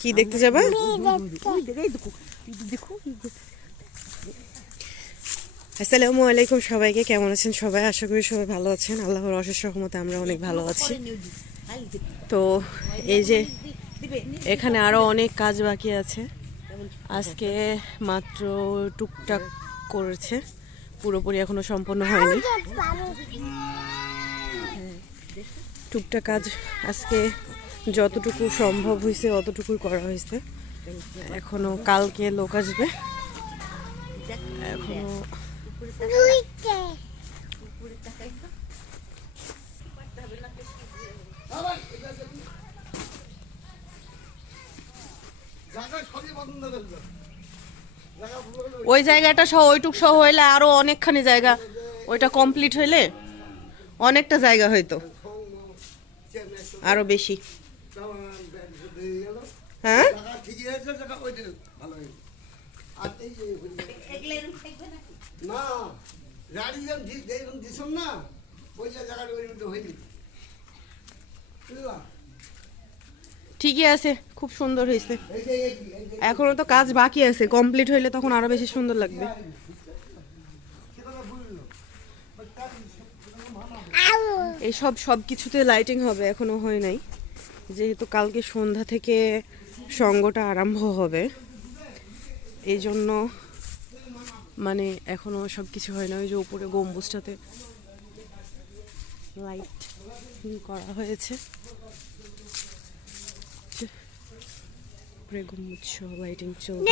কি দেখতে যাবা? আসসালামু আলাইকুম সবাইকে, কেমন আছেন সবাই? আশা করি সবাই ভালো আছেন। আল্লাহর অশেষ রহমতে আমরা অনেক ভালো আছি। তো এই যে এখানে আরো অনেক কাজ বাকি আছে। আজকে মাত্র টুকটাক করেছে, পুরোপুরি এখনো সম্পন্ন হয়নি। টুকটাক কাজ আজকে যতটুকু সম্ভব হয়েছে অতটুকুই করা হয়েছে। এখনো কালকে লোক আসবে। এখনো ওই জায়গাটা সহ ওইটুক সহ হইলে আরো অনেকখানি জায়গা, ওইটা কমপ্লিট হইলে অনেকটা জায়গা হইতো, আরো বেশি। হ্যাঁ, ঠিকই আছে, খুব সুন্দর হয়েছে। এখনো তো কাজ বাকি আছে, কমপ্লিট হইলে তখন আরো বেশি সুন্দর লাগবে। এই সব কিছুতে লাইটিং হবে, এখনো হয় নাই, যেহেতু কালকে সন্ধ্যা থেকে সঙ্গটা আরম্ভ হবে, এই জন্য মানে এখনো সব কিছু হয় না। ওই যে উপরে গম্বুজটাতে লাইট করা হয়েছে, উপরে গম্বুজ লাইটিং চলছে।